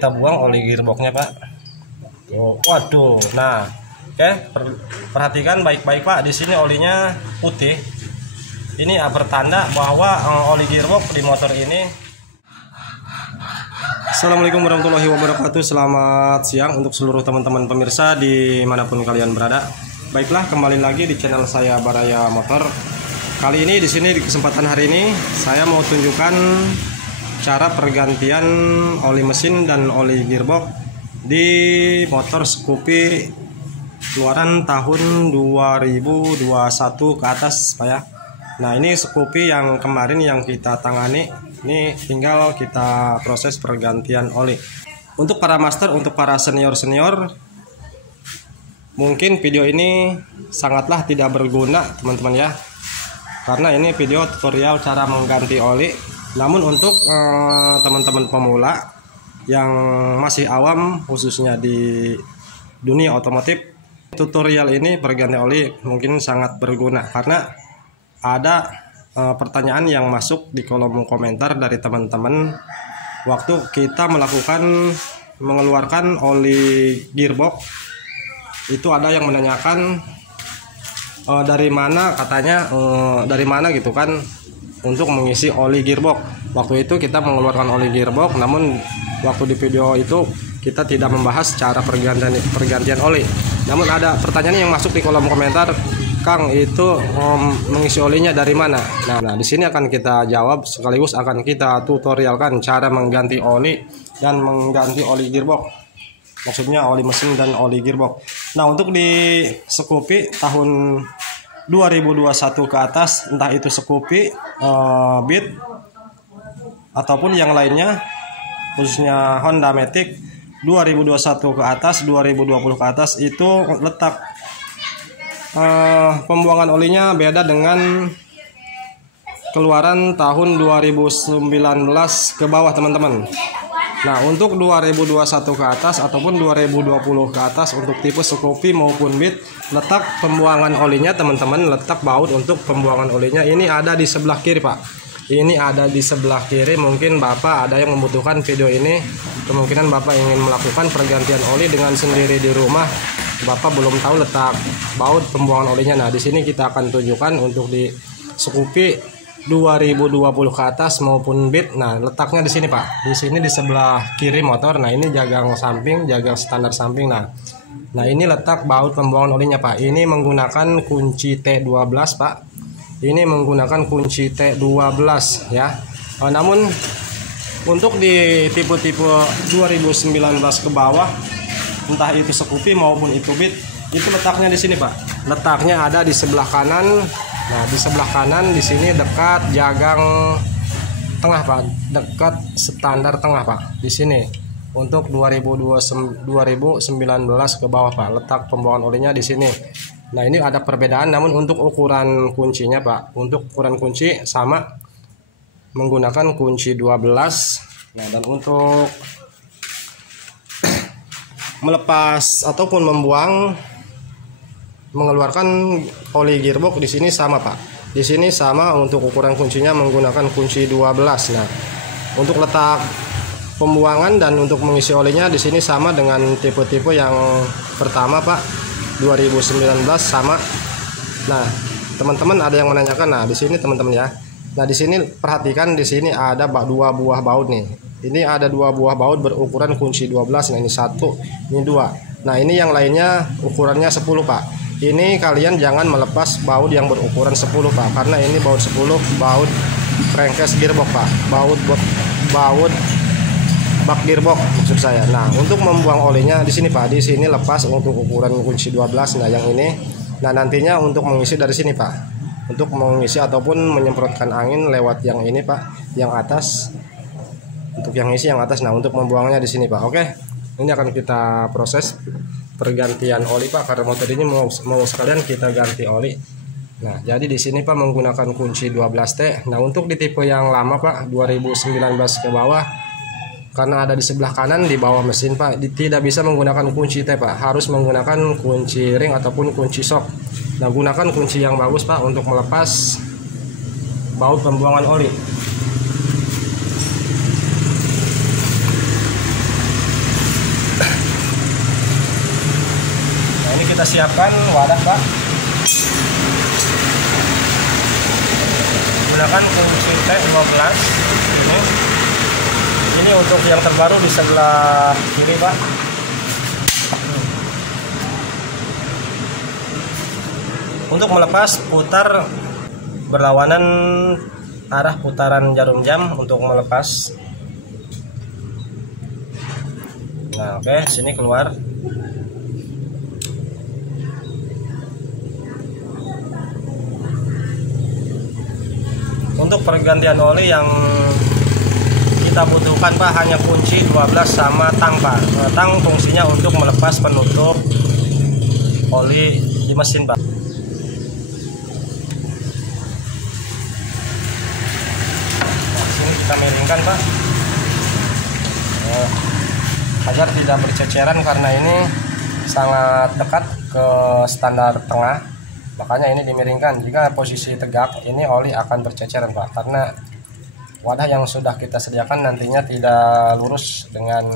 kita buang oli gearboxnya Pak. Waduh, nah oke, perhatikan baik-baik Pak. Di sini olinya putih. Ini bertanda bahwa oli gearbox di motor ini. Assalamualaikum warahmatullahi wabarakatuh. Selamat siang untuk seluruh teman-teman pemirsa dimanapun kalian berada. Baiklah, kembali lagi di channel saya Baraya Motor. Kali ini di sini di kesempatan hari ini saya mau tunjukkan cara pergantian oli mesin dan oli gearbox di motor Scoopy keluaran tahun 2021 ke atas Pak ya. Nah, ini Scoopy yang kemarin yang kita tangani. Ini tinggal kita proses pergantian oli. Untuk para master, untuk para senior-senior, mungkin video ini sangatlah tidak berguna teman-teman ya, karena ini video tutorial cara mengganti oli. Namun untuk teman-teman pemula yang masih awam khususnya di dunia otomotif, tutorial ini pergantian oli mungkin sangat berguna karena ada pertanyaan yang masuk di kolom komentar dari teman-teman waktu kita mengeluarkan oli gearbox. Itu ada yang menanyakan dari mana, katanya dari mana gitu kan untuk mengisi oli gearbox. Waktu itu kita mengeluarkan oli gearbox, namun waktu di video itu kita tidak membahas cara pergantian oli. Namun ada pertanyaan yang masuk di kolom komentar, Kang, itu mengisi olinya dari mana? Nah, di sini akan kita jawab sekaligus akan kita tutorialkan cara mengganti oli dan mengganti oli gearbox. Maksudnya oli mesin dan oli gearbox. Nah, untuk di Scoopy tahun 2021 ke atas, entah itu Scoopy, Beat ataupun yang lainnya, khususnya Honda Matic 2021 ke atas, 2020 ke atas, itu letak pembuangan olinya beda dengan keluaran tahun 2019 ke bawah teman-teman. Nah, untuk 2021 ke atas ataupun 2020 ke atas untuk tipe Scoopy maupun Beat, letak pembuangan olinya teman-teman, letak baut untuk pembuangan olinya ini ada di sebelah kiri Pak. Ini ada di sebelah kiri. Mungkin Bapak ada yang membutuhkan video ini, kemungkinan Bapak ingin melakukan pergantian oli dengan sendiri di rumah, Bapak belum tahu letak baut pembuangan olinya. Nah, di sini kita akan tunjukkan untuk di Scoopy 2020 ke atas maupun Beat. Nah, letaknya di sini Pak. Di sini di sebelah kiri motor. Nah, ini jagang samping, jagang standar samping. Nah, ini letak baut pembuangan olinya Pak. Ini menggunakan kunci T12 Pak. Ini menggunakan kunci T12 ya. Namun untuk di tipe-tipe 2019 ke bawah, entah itu Scoopy maupun itu Beat, itu letaknya di sini Pak. Letaknya ada di sebelah kanan. Nah, di sebelah kanan di sini dekat jagang tengah Pak, dekat standar tengah Pak. Di sini untuk 2019 ke bawah Pak, letak pembuangan olinya di sini. Nah, ini ada perbedaan, namun untuk ukuran kuncinya Pak, untuk ukuran kunci sama menggunakan kunci 12. Nah, dan untuk melepas ataupun membuang, mengeluarkan oli gearbox di sini sama Pak. Di sini sama untuk ukuran kuncinya menggunakan kunci 12. Nah, untuk letak pembuangan dan untuk mengisi olinya di sini sama dengan tipe-tipe yang pertama Pak. 2019 sama. Nah, teman-teman ada yang menanyakan. Nah, di sini teman-teman ya. Nah, di sini perhatikan, di sini ada 2 buah baut nih. Ini ada 2 buah baut berukuran kunci 12. Nah, ini 1, ini 2. Nah, ini yang lainnya ukurannya 10 Pak. Ini kalian jangan melepas baut yang berukuran 10 Pak, karena ini baut 10 baut crankcase gearbox Pak. Baut bak gearbox maksud saya. Nah, untuk membuang olinya di sini Pak, di sini lepas untuk ukuran kunci 12. Nah, yang ini. Nah, nantinya untuk mengisi dari sini Pak, untuk mengisi ataupun menyemprotkan angin lewat yang ini Pak, yang atas. Untuk yang isi yang atas. Nah, untuk membuangnya di sini Pak. Oke, ini akan kita proses pergantian oli Pak, karena motor ini mau sekalian kita ganti oli. Nah, jadi di sini Pak menggunakan kunci 12T. Nah, untuk di tipe yang lama Pak, 2019 ke bawah, karena ada di sebelah kanan di bawah mesin Pak, tidak bisa menggunakan kunci T Pak, harus menggunakan kunci ring ataupun kunci shock. Nah, gunakan kunci yang bagus Pak untuk melepas baut pembuangan oli. kita siapkan wadah Pak. Gunakan kunci T12 ini untuk yang terbaru di sebelah kiri Pak. Untuk melepas, putar berlawanan arah putaran jarum jam untuk melepas. Nah, oke, sini keluar. Untuk pergantian oli yang kita butuhkan Pak hanya kunci 12 sama tang Pak. Tang fungsinya untuk melepas penutup oli di mesin Pak. Nah, sini kita miringkan Pak. Agar tidak berceceran karena ini sangat dekat ke standar tengah. Makanya ini dimiringkan. Jika posisi tegak, ini oli akan berceceran Pak, karena wadah yang sudah kita sediakan nantinya tidak lurus dengan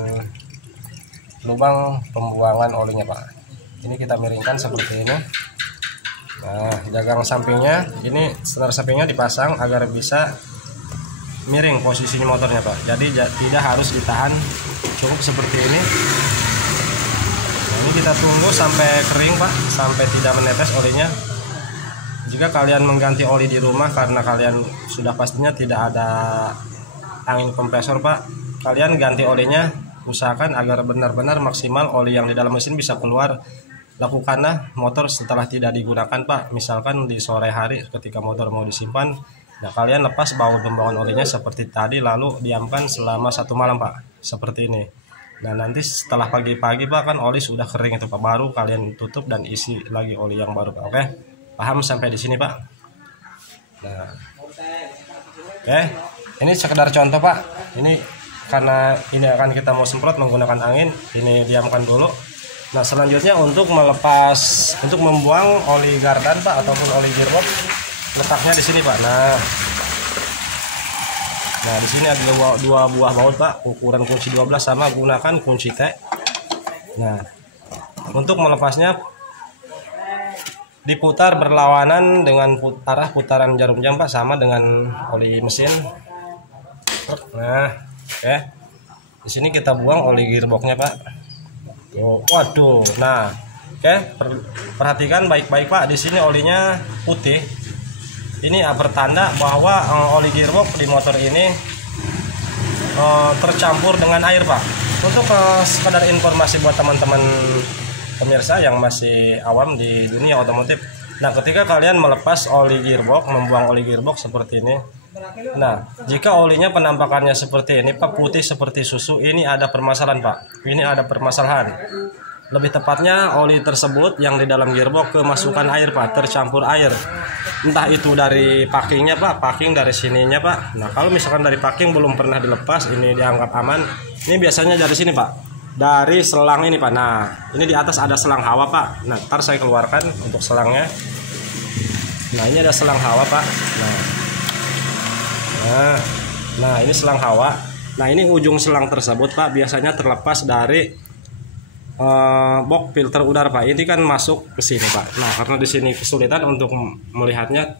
lubang pembuangan olinya Pak. Ini kita miringkan seperti ini. Nah, gagang sampingnya ini, senar sampingnya dipasang agar bisa miring posisinya motornya Pak. Jadi tidak harus ditahan, cukup seperti ini. Nah, ini kita tunggu sampai kering Pak, sampai tidak menetes olinya. Jika kalian mengganti oli di rumah karena kalian sudah pastinya tidak ada angin kompresor Pak, kalian ganti olinya, usahakan agar benar-benar maksimal oli yang di dalam mesin bisa keluar. Lakukanlah motor setelah tidak digunakan Pak, misalkan di sore hari ketika motor mau disimpan. Nah, kalian lepas baut pembuangan olinya seperti tadi, lalu diamkan selama 1 malam Pak, seperti ini. Nah, nanti setelah pagi-pagi Pak kan oli sudah kering itu Pak, baru kalian tutup dan isi lagi oli yang baru Pak. Oke, paham sampai di sini Pak? Nah, oke, ini sekedar contoh Pak. Ini karena ini akan kita mau semprot menggunakan angin, ini diamkan dulu. Nah, selanjutnya untuk melepas, untuk membuang oli gardan Pak ataupun oli gearbox, letaknya di sini Pak. Nah, di sini ada dua buah baut Pak, ukuran kunci 12 sama, gunakan kunci T. Nah, untuk melepasnya diputar berlawanan dengan arah putaran jarum jam Pak, sama dengan oli mesin. Nah, oke. Di sini kita buang oli gearboxnya Pak. Oh, waduh. Nah, oke, perhatikan baik-baik Pak. Di sini olinya putih. Ini pertanda bahwa oli gearbox di motor ini tercampur dengan air Pak. Untuk sekadar informasi buat teman-teman pemirsa yang masih awam di dunia otomotif. Nah, ketika kalian melepas oli gearbox, membuang oli gearbox seperti ini. Nah, jika olinya penampakannya seperti ini Pak, putih seperti susu, ini ada permasalahan Pak. Ini ada permasalahan. Lebih tepatnya oli tersebut yang di dalam gearbox kemasukan air Pak, tercampur air. Entah itu dari packingnya Pak, packing dari sininya Pak. Nah, kalau misalkan dari packing belum pernah dilepas, ini dianggap aman. Ini biasanya dari sini Pak, dari selang ini Pak. Nah, ini di atas ada selang hawa Pak. Nah, ntar saya keluarkan untuk selangnya. Nah, ini ada selang hawa Pak. Nah, ini selang hawa. Nah, ini ujung selang tersebut Pak biasanya terlepas dari box filter udara Pak. Ini kan masuk ke sini Pak. Nah, karena di sini kesulitan untuk melihatnya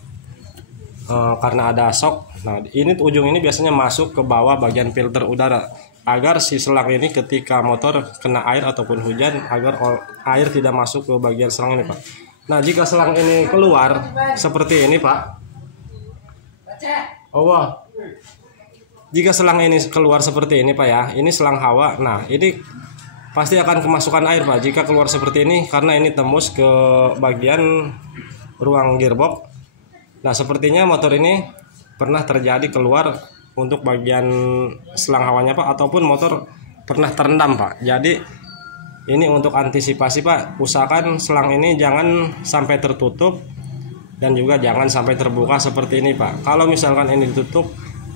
karena ada shock. Nah, ini ujung ini biasanya masuk ke bawah bagian filter udara, agar si selang ini ketika motor kena air ataupun hujan, agar air tidak masuk ke bagian selang ini Pak. Nah, jika selang ini keluar seperti ini Pak. Jika selang ini keluar seperti ini Pak ya, ini selang hawa. Nah, ini pasti akan kemasukan air Pak jika keluar seperti ini, karena ini tembus ke bagian ruang gearbox. Nah, sepertinya motor ini pernah terjadi keluar untuk bagian selang hawanya Pak, ataupun motor pernah terendam Pak. Jadi ini untuk antisipasi Pak, usahakan selang ini jangan sampai tertutup dan juga jangan sampai terbuka seperti ini Pak. Kalau misalkan ini ditutup,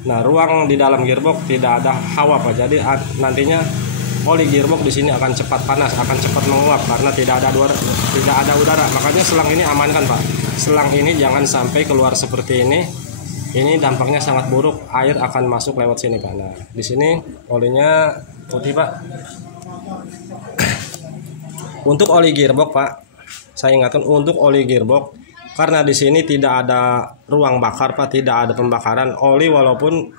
nah ruang di dalam gearbox tidak ada hawa Pak. Jadi nantinya oli gearbox di sini akan cepat panas, akan cepat menguap karena tidak ada udara. Makanya selang ini amankan Pak. Selang ini jangan sampai keluar seperti ini. Ini dampaknya sangat buruk, air akan masuk lewat sini Pak. Nah, di sini olinya putih Pak. Untuk oli gearbox Pak, saya ingatkan untuk oli gearbox, karena di sini tidak ada ruang bakar Pak, tidak ada pembakaran. Oli walaupun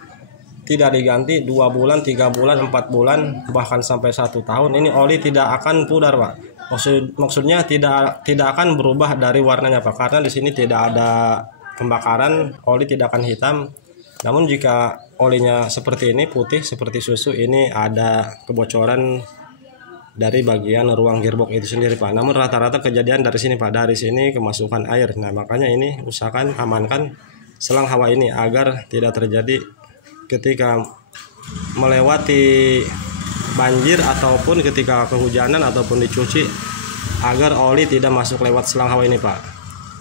tidak diganti 2 bulan, 3 bulan, 4 bulan, bahkan sampai 1 tahun, ini oli tidak akan pudar Pak. Maksudnya tidak akan berubah dari warnanya Pak, karena di sini tidak ada pembakaran, oli tidak akan hitam. Namun jika olinya seperti ini putih seperti susu, ini ada kebocoran dari bagian ruang gearbox itu sendiri Pak. Namun rata-rata kejadian dari sini Pak, dari sini kemasukan air. Nah makanya ini usahakan amankan selang hawa ini agar tidak terjadi ketika melewati banjir ataupun ketika kehujanan ataupun dicuci, agar oli tidak masuk lewat selang hawa ini Pak.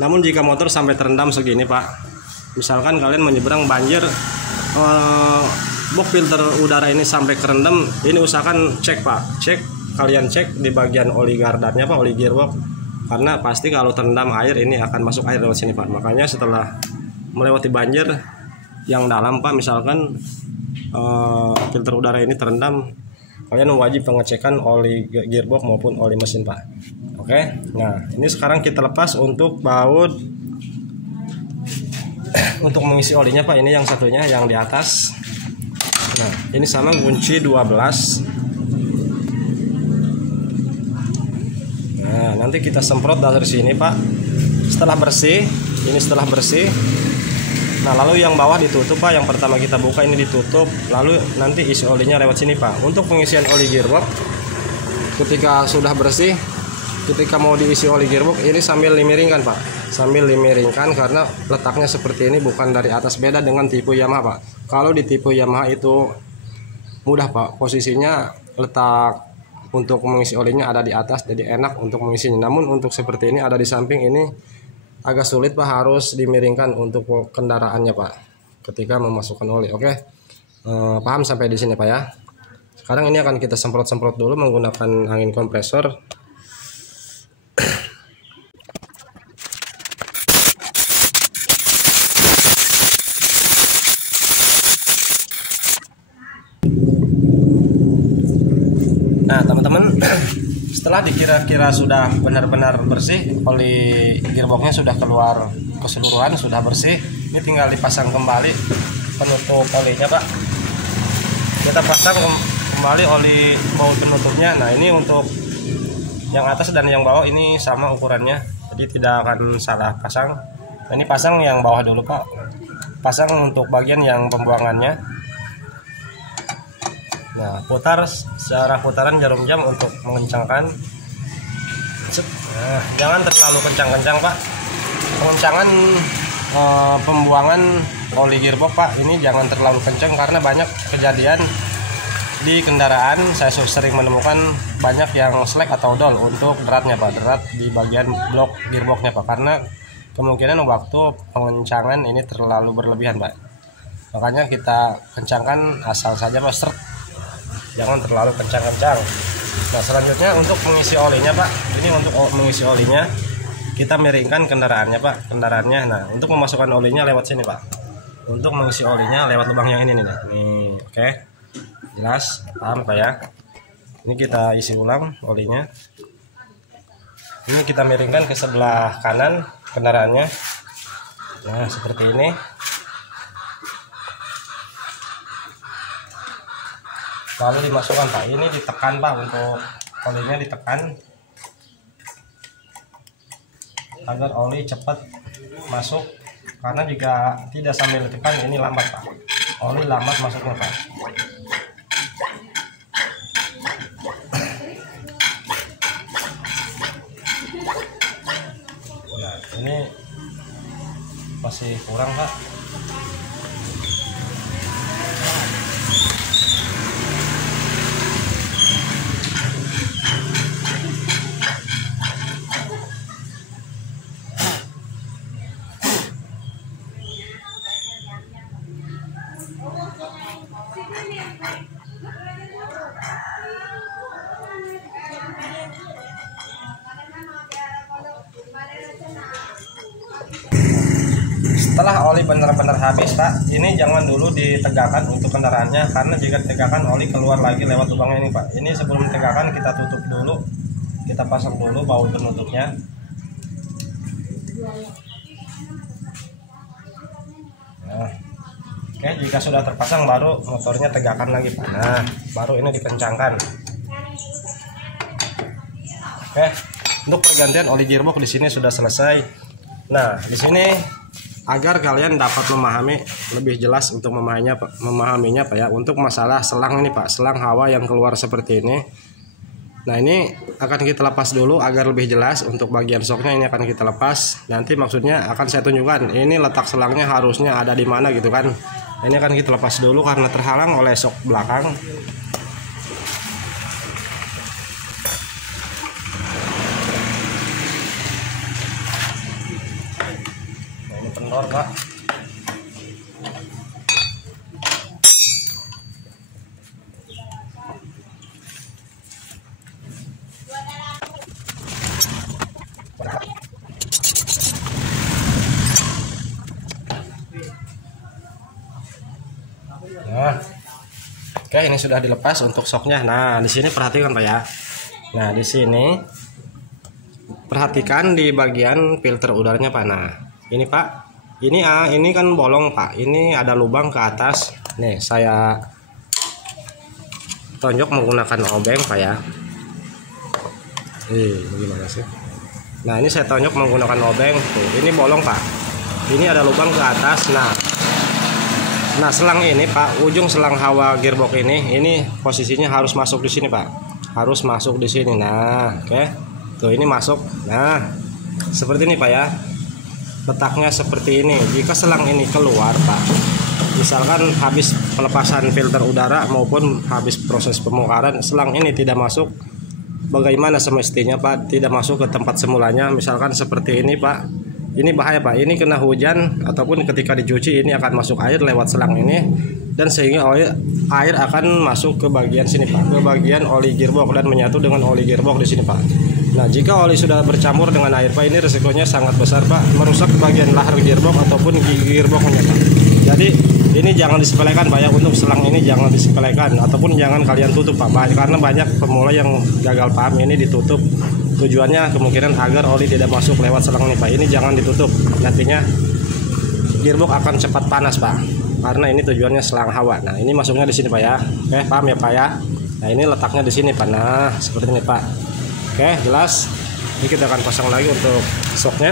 Namun jika motor sampai terendam segini Pak, misalkan kalian menyeberang banjir, box filter udara ini sampai kerendam, ini usahakan cek Pak, kalian cek di bagian oli gardannya Pak, oli gearbox, karena pasti kalau terendam air ini akan masuk air lewat sini Pak. Makanya setelah melewati banjir yang dalam Pak, misalkan filter udara ini terendam, kalian wajib pengecekan oli gearbox maupun oli mesin Pak. Oke, nah ini sekarang kita lepas untuk baut untuk mengisi olinya Pak. Ini yang satunya yang di atas. Nah ini sama kunci 12. Nah nanti kita semprot dari sini Pak. Setelah bersih, ini setelah bersih, nah lalu yang bawah ditutup Pak. Yang pertama kita buka ini ditutup, lalu nanti isi olinya lewat sini Pak. Untuk pengisian oli gearbox, ketika sudah bersih, ketika mau diisi oli gearbox, ini sambil dimiringkan Pak, sambil dimiringkan, karena letaknya seperti ini, bukan dari atas. Beda dengan tipe Yamaha Pak. Kalau di tipe Yamaha itu mudah Pak, posisinya letak untuk mengisi olinya ada di atas, jadi enak untuk mengisinya. Namun untuk seperti ini ada di samping, ini agak sulit Pak, harus dimiringkan untuk kendaraannya Pak ketika memasukkan oli. Oke, paham sampai di sini Pak ya. Sekarang ini akan kita semprot-semprot dulu menggunakan angin kompresor. Nah teman-teman, setelah dikira-kira sudah benar-benar bersih, oli gearboxnya sudah keluar keseluruhan, sudah bersih, ini tinggal dipasang kembali penutup olinya Pak. Kita pasang kembali oli baut penutupnya. Nah ini untuk yang atas dan yang bawah ini sama ukurannya, jadi tidak akan salah pasang. Nah, ini pasang yang bawah dulu Pak, pasang untuk bagian yang pembuangannya. Nah, putar secara putaran jarum jam untuk mengencangkan. Nah, jangan terlalu kencang-kencang Pak. Pengencangan pembuangan oli gearbox Pak, ini jangan terlalu kencang, karena banyak kejadian di kendaraan saya sering menemukan banyak yang slack atau dol untuk deratnya Pak, derat di bagian blok gearboxnya Pak, karena kemungkinan waktu pengencangan ini terlalu berlebihan Pak. Makanya kita kencangkan asal saja Pak, seret. Jangan terlalu kencang-kencang. Nah selanjutnya untuk mengisi olinya Pak, ini untuk mengisi olinya kita miringkan kendaraannya Pak, kendaraannya. Nah untuk memasukkan olinya lewat sini Pak, untuk mengisi olinya lewat lubang yang ini nih. Nih oke, jelas paham Pak ya. Ini kita isi ulang olinya, ini kita miringkan ke sebelah kanan kendaraannya. Nah seperti ini. Lalu dimasukkan Pak, ini ditekan Pak, untuk olinya ditekan agar oli cepat masuk, karena jika tidak sambil ditekan ini lambat Pak, oli lambat masuknya Pak. Nah ini masih kurang Pak. Setelah oli benar-benar habis Pak, ini jangan dulu ditegakkan untuk kendaraannya, karena jika ditegakkan oli keluar lagi lewat lubangnya ini Pak. Ini sebelum ditegakkan kita tutup dulu, kita pasang dulu baut penutupnya. Nah, oke, jika sudah terpasang baru motornya tegakkan lagi Pak. Nah, baru ini dikencangkan. Oke, untuk pergantian oli gearbox di sini sudah selesai. Nah, di sini agar kalian dapat memahami lebih jelas untuk memahaminya Pak ya, untuk masalah selang ini Pak, selang hawa yang keluar seperti ini. Nah, ini akan kita lepas dulu agar lebih jelas. Untuk bagian shocknya ini akan kita lepas. Nanti maksudnya akan saya tunjukkan ini letak selangnya harusnya ada di mana gitu kan. Ini akan kita lepas dulu karena terhalang oleh shock belakang. Nah, ini kendor Pak. Nah, oke, ini sudah dilepas untuk shocknya. Nah, di sini perhatikan Pak ya. Nah, di sini perhatikan di bagian filter udaranya Pak. Nah, ini Pak, ini kan bolong Pak. Ini ada lubang ke atas. Nih, saya tonjok menggunakan obeng Pak ya. Gimana sih? Nah, ini saya tonjok menggunakan obeng. Tuh, ini bolong Pak. Ini ada lubang ke atas. Nah, selang ini Pak, ujung selang hawa gearbox ini posisinya harus masuk di sini Pak. Harus masuk di sini. Nah, oke. Tuh, ini masuk. Nah, seperti ini Pak ya. Letaknya seperti ini. Jika selang ini keluar Pak, misalkan habis pelepasan filter udara maupun habis proses pembongkaran, selang ini tidak masuk bagaimana semestinya Pak, tidak masuk ke tempat semulanya. Misalkan seperti ini Pak. Ini bahaya Pak, ini kena hujan ataupun ketika dicuci ini akan masuk air lewat selang ini, dan sehingga air akan masuk ke bagian sini Pak, ke bagian oli gearbox dan menyatu dengan oli gearbox di sini Pak. Nah, jika oli sudah bercampur dengan air Pak, ini resikonya sangat besar Pak, merusak bagian lahar gearbox ataupun gigi gearboxnya Pak. Jadi ini jangan disepelekan Pak ya, untuk selang ini jangan disepelekan ataupun jangan kalian tutup Pak, karena banyak pemula yang gagal paham ini ditutup. Tujuannya kemungkinan agar oli tidak masuk lewat selang ini Pak. Ini jangan ditutup, nantinya gearbox akan cepat panas Pak, karena ini tujuannya selang hawa. Nah, ini masuknya di sini Pak ya. Oke, paham ya Pak ya. Nah, ini letaknya di sini Pak. Nah, seperti ini Pak. Oke, jelas. Ini kita akan pasang lagi untuk shocknya.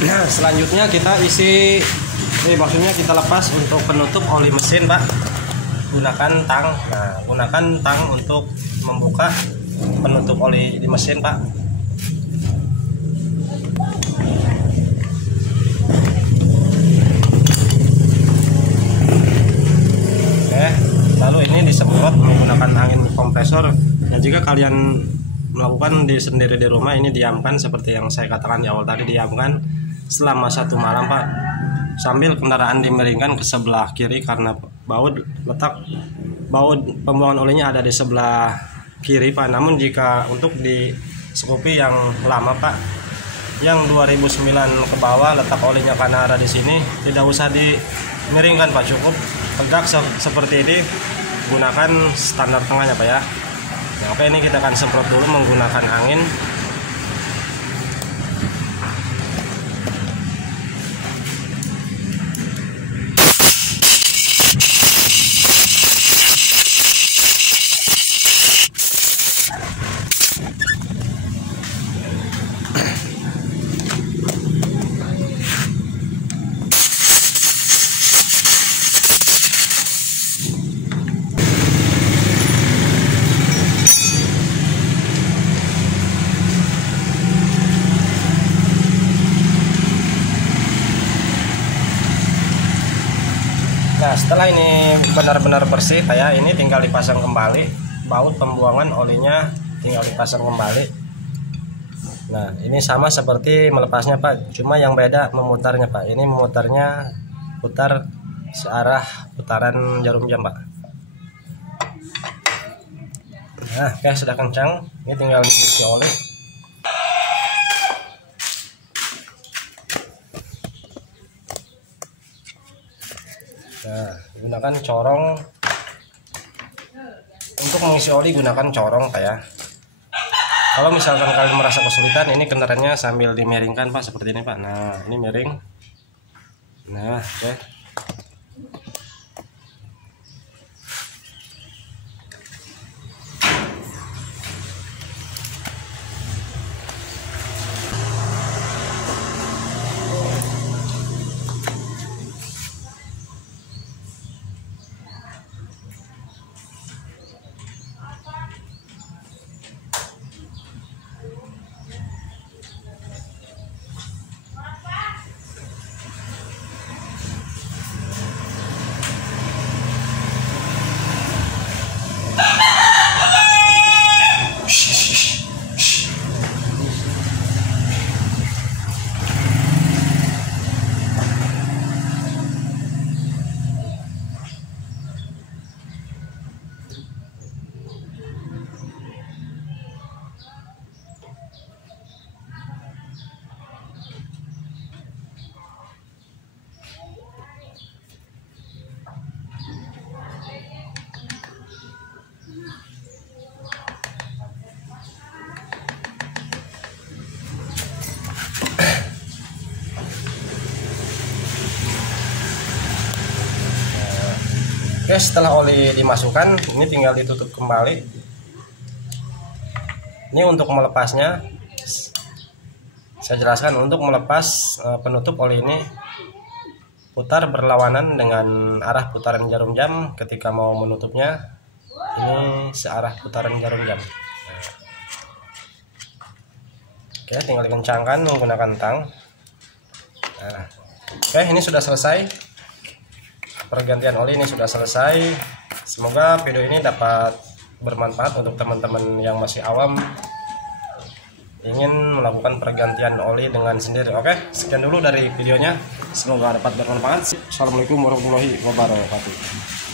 Nah, selanjutnya kita isi, maksudnya kita lepas untuk penutup oli mesin Pak, gunakan tang. Nah, gunakan tang untuk membuka penutup oli di mesin Pak. Oke, lalu ini disemprot menggunakan angin kompresor. Dan jika kalian melakukan sendiri di rumah, ini diamkan seperti yang saya katakan di awal tadi, diamkan selama 1 malam Pak, sambil kendaraan dimiringkan ke sebelah kiri karena baut pembuangan olinya ada di sebelah kiri Pak. Namun jika untuk di Scoopy yang lama Pak, yang 2009 ke bawah, letak olinya karena ada di sini, tidak usah dimiringkan Pak, cukup tegak seperti ini, gunakan standar tengahnya Pak ya. Nah, oke, ini kita akan semprot dulu menggunakan angin. Nah, setelah ini benar-benar bersih Pak ya, ini tinggal dipasang kembali. Baut pembuangan olinya tinggal dipasang kembali. Nah, ini sama seperti melepasnya Pak, cuma yang beda memutarnya Pak. Ini memutarnya putar searah putaran jarum jam Pak. Nah, oke, sudah kencang. Ini tinggal diisi oli. Nah, gunakan corong. Untuk mengisi oli gunakan corong Pak ya. Kalau misalkan kalian merasa kesulitan, ini kendaraannya sambil dimiringkan Pak, seperti ini Pak. Nah, ini miring. Nah, oke. Oke, setelah oli dimasukkan, ini tinggal ditutup kembali. Ini untuk melepasnya, saya jelaskan. Untuk melepas penutup oli ini, putar berlawanan dengan arah putaran jarum jam. Ketika mau menutupnya, ini searah putaran jarum jam. Oke, tinggal dikencangkan menggunakan tang. Nah, oke, ini sudah selesai. Pergantian oli ini sudah selesai. Semoga video ini dapat bermanfaat untuk teman-teman yang masih awam ingin melakukan pergantian oli dengan sendiri. Oke, sekian dulu dari videonya. Semoga dapat bermanfaat. Assalamualaikum warahmatullahi wabarakatuh.